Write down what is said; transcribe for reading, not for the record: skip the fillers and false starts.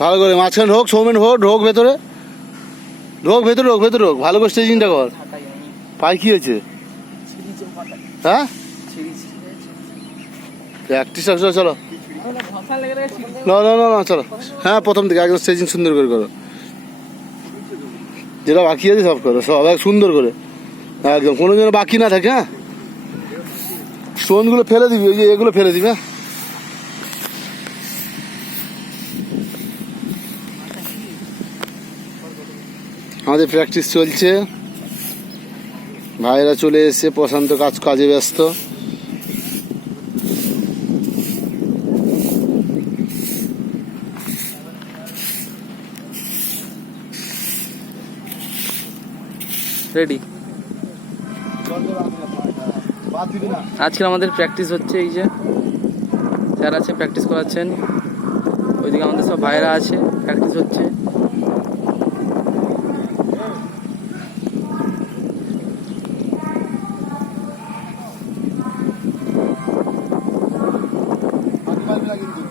ভালো করে মাঝখানে ঢোক, সৌমেন হোক, ঢোক ভেতরে, ঢোক ভেতরে, ঢোক ভেতরে, ঢোক ভালো করে স্টেজিংটা কর। পায়ে কি হয়েছে? হ্যাঁ প্র্যাকটিস আসলে, চলো না না না না চলো। হ্যাঁ প্রথম থেকে একদম স্টেজিং সুন্দর করে করো, যেটা বাকি আছে সব করো, সব এক সুন্দর করে একদম, কোনো যেন বাকি না থাকে। হ্যাঁ স্টোনগুলো ফেলে দিবি, ওই যে এগুলো ফেলে দিবি। হ্যাঁ আমাদের প্র্যাকটিস চলছে, ভাইরা চলে এসে, প্রশান্ত কাজে ব্যস্ত। রেডি। আজকে আমাদের প্র্যাকটিস হচ্ছে, এই যে স্যার আছে প্র্যাকটিস করাচ্ছেন, ওইদিকে আমাদের সব ভাইরা আছে প্র্যাকটিস হচ্ছে। কিন্তু